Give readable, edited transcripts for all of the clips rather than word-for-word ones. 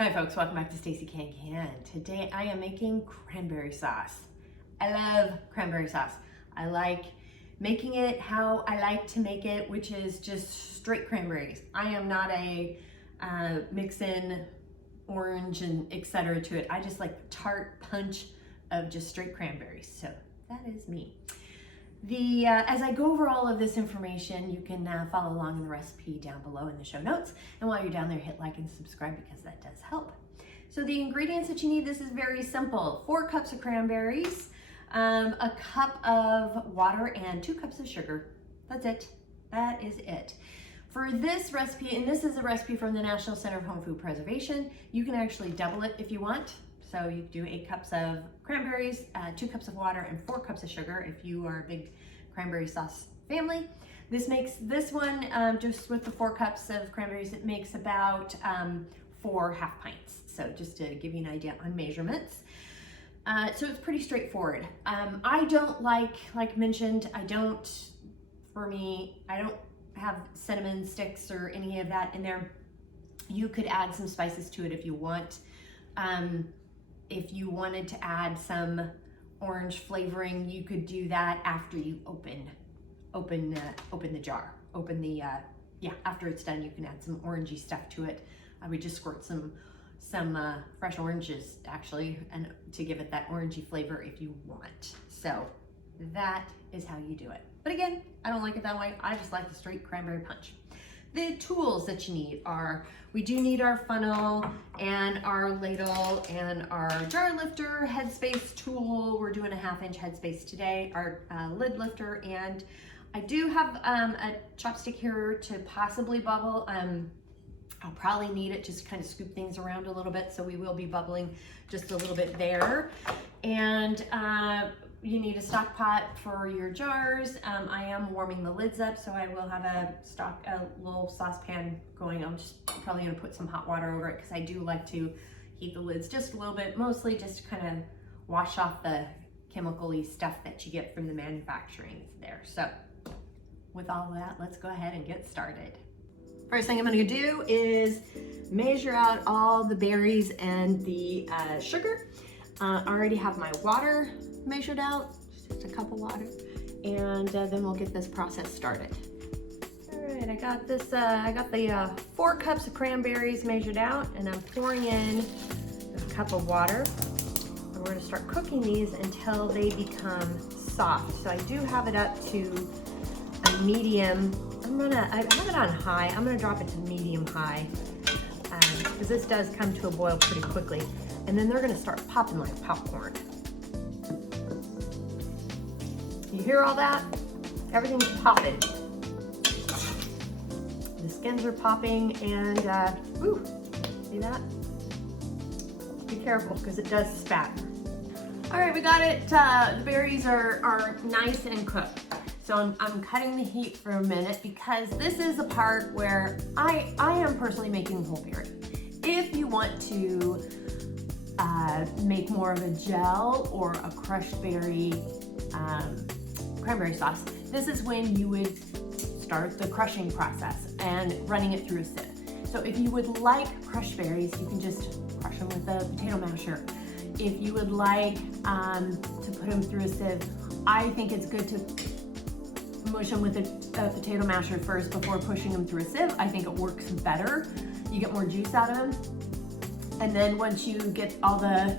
Hi folks, welcome back to Stacey Can. Today I am making cranberry sauce. I love cranberry sauce. I like making it how I like to make it, which is just straight cranberries. I am not a mix in orange and etc. to it. I just like the tart punch of just straight cranberries. So that is me. As I go over all of this information, you can follow along in the recipe down below in the show notes. And while you're down there, hit like and subscribe because that does help. So the ingredients that you need, this is very simple. 4 cups of cranberries, a cup of water, and 2 cups of sugar. That's it. That is it. For this recipe, and this is a recipe from the National Center of Home Food Preservation, you can actually double it if you want. So you do 8 cups of cranberries, 2 cups of water, and 4 cups of sugar if you are a big cranberry sauce family. This makes this one, just with the 4 cups of cranberries, it makes about 4 half pints. So just to give you an idea on measurements. So it's pretty straightforward. I don't like mentioned, I don't have cinnamon sticks or any of that in there. You could add some spices to it if you want. If you wanted to add some orange flavoring, you could do that after you open the jar. After it's done, you can add some orangey stuff to it. I would just squirt some fresh oranges actually, and to give it that orangey flavor if you want. So that is how you do it. But again, I don't like it that way. I just like the straight cranberry punch. The tools that you need are, we do need our funnel and our ladle and our jar lifter, Headspace tool. We're doing a 1/2 inch Headspace today, our lid lifter, and I do have a chopstick here to possibly bubble. I'll probably need it just to kind of scoop things around a little bit, so we will be bubbling just a little bit there. And you need a stock pot for your jars. I am warming the lids up, so I will have a little saucepan going. I'm just probably gonna put some hot water over it because I do like to heat the lids just a little bit, mostly just to kind of wash off the chemical-y stuff that you get from the manufacturing there. So with all of that, let's go ahead and get started. First thing I'm gonna do is measure out all the berries and the sugar. I already have my water measured out, just a cup of water, and then we'll get this process started. All right, I got this, I got the 4 cups of cranberries measured out, and I'm pouring in a cup of water. And we're gonna start cooking these until they become soft. So I do have it up to a medium. I have it on high. I'm gonna drop it to medium high, because this does come to a boil pretty quickly. And then they're gonna start popping like popcorn. You hear all that? Everything's popping. The skins are popping, and ooh, see that? Be careful because it does spat. All right, we got it. The berries are nice and cooked. So I'm cutting the heat for a minute because this is a part where I am personally making whole berry. If you want to make more of a gel or a crushed berry cranberry sauce, this is when you would start the crushing process and running it through a sieve. So if you would like crushed berries, you can just crush them with a potato masher. If you would like to put them through a sieve, I think it's good to mush them with a potato masher first before pushing them through a sieve. I think it works better. You get more juice out of them. And then once you get all the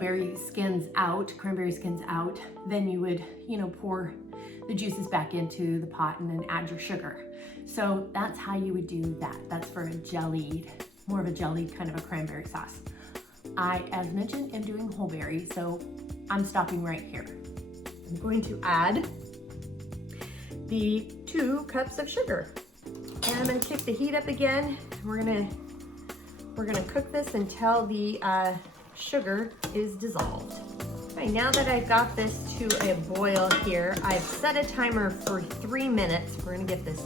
berry skins out, cranberry skins out, then you would, pour the juices back into the pot and then add your sugar. So that's how you would do that. That's for a jellied, more of a jellied kind of a cranberry sauce. I, as mentioned, am doing whole berry, so I'm stopping right here. I'm going to add the 2 cups of sugar. And I'm gonna kick the heat up again. We're gonna cook this until the sugar is dissolved. Okay, now that I've got this to a boil here, I've set a timer for 3 minutes. We're gonna get this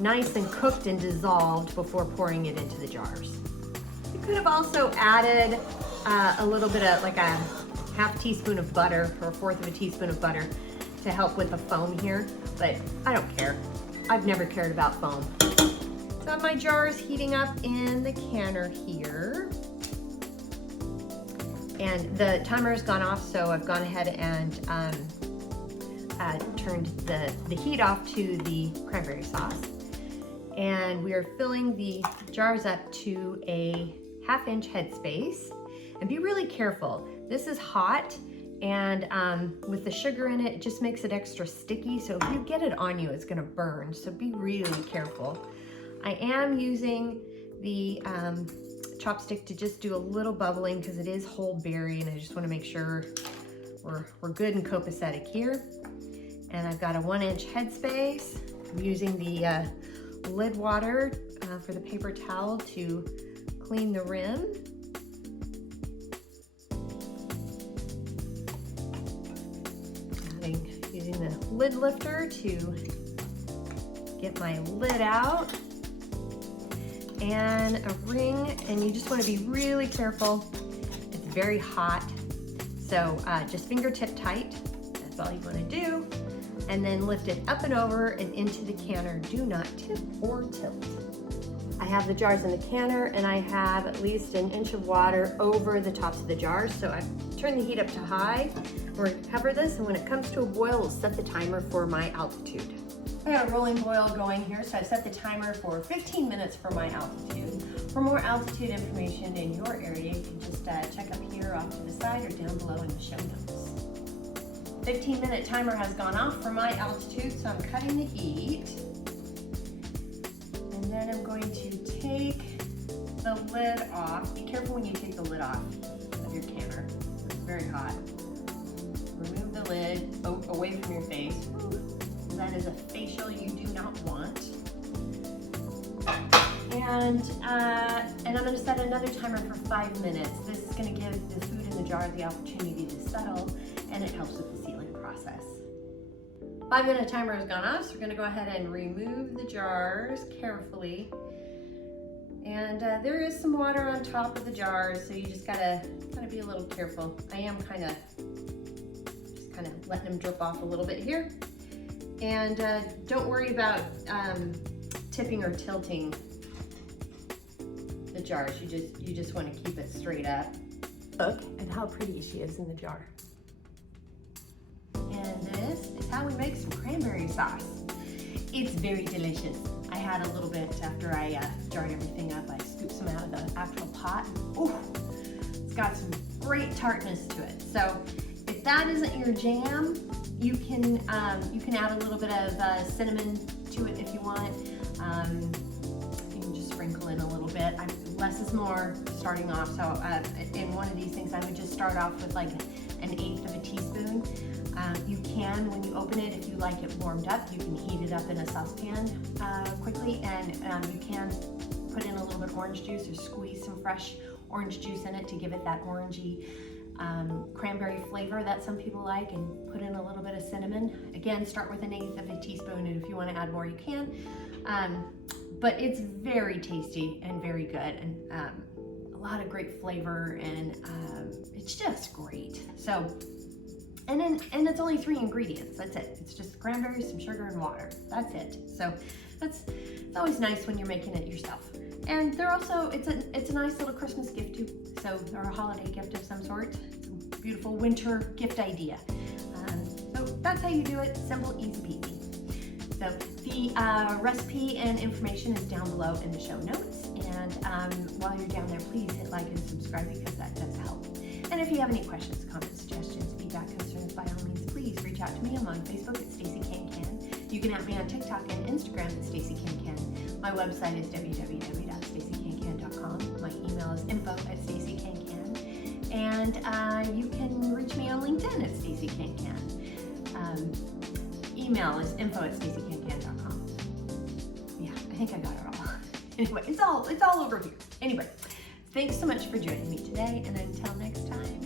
nice and cooked and dissolved before pouring it into the jars. You could have also added a little bit of like a 1/2 teaspoon of butter or 1/4 of a teaspoon of butter to help with the foam here, but I don't care. I've never cared about foam. So I have my jars heating up in the canner here. And the timer has gone off, so I've gone ahead and turned the heat off to the cranberry sauce. And we are filling the jars up to a 1/2 inch headspace. And be really careful. This is hot, and with the sugar in it, it just makes it extra sticky. So if you get it on you, it's gonna burn. So be really careful. I am using the chopstick to just do a little bubbling because it is whole berry, and I just want to make sure we're good and copacetic here. And I've got a 1 inch headspace. I'm using the lid water for the paper towel to clean the rim. Using the lid lifter to get my lid out. And a ring, and you just want to be really careful. It's very hot, so just fingertip tight. That's all you want to do. And then lift it up and over and into the canner. Do not tip or tilt. I have the jars in the canner, and I have at least 1 inch of water over the tops of the jars. So I turn the heat up to high. We're going to cover this, and when it comes to a boil, we'll set the timer for my altitude. I got a rolling boil going here, so I've set the timer for 15 minutes for my altitude. For more altitude information in your area, you can just check up here off to the side or down below in the show notes. 15-minute timer has gone off for my altitude, so I'm cutting the heat. And then I'm going to take the lid off. Be careful when you take the lid off of your canner. It's very hot. Remove the lid away from your face. That is a facial you do not want. And I'm gonna set another timer for 5 minutes. This is gonna give the food in the jar the opportunity to settle, and it helps with the sealing process. 5-minute timer has gone off, so we're gonna go ahead and remove the jars carefully. And there is some water on top of the jars, so you just gotta be a little careful. I am kind of letting them drip off a little bit here. And don't worry about tipping or tilting the jars. You just want to keep it straight up. Look at how pretty she is in the jar. And this is how we make some cranberry sauce. It's very delicious. I had a little bit after I jarred everything up. I scooped some out of the actual pot. Ooh, it's got some great tartness to it. So if that isn't your jam, you can add a little bit of cinnamon to it if you want. You can just sprinkle in a little bit. Less is more starting off. So in one of these things, I would just start off with like 1/8 of a teaspoon. You can, when you open it, if you like it warmed up, you can heat it up in a saucepan quickly, and you can put in a little bit of orange juice or squeeze some fresh orange juice in it to give it that orangey cranberry flavor that some people like, and put in a little bit of cinnamon. Again, start with 1/8 of a teaspoon, and if you want to add more, you can. But it's very tasty and very good, and a lot of great flavor, and it's just great. So, and it's only 3 ingredients. That's it. It's just cranberries, some sugar, and water. That's it. So it's always nice when you're making it yourself. And they're also, it's a nice little Christmas gift too, so, or a holiday gift of some sort. It's a beautiful winter gift idea. So that's how you do it, simple, easy peasy. So the recipe and information is down below in the show notes. And while you're down there, please hit like and subscribe, because that does help. And if you have any questions, comments, suggestions, feedback, concerns, by all means, please reach out to me. I'm on Facebook at Stacey Can Can. You can add me on TikTok and Instagram at Stacey Can Can. My website is www.staceycancan.com. My email is info@staceycancan. And you can reach me on LinkedIn at Stacey Can Can. Email is info@staceycancan.com. Yeah, I think I got it all. Anyway, it's all over here. Anyway, thanks so much for joining me today, and until next time.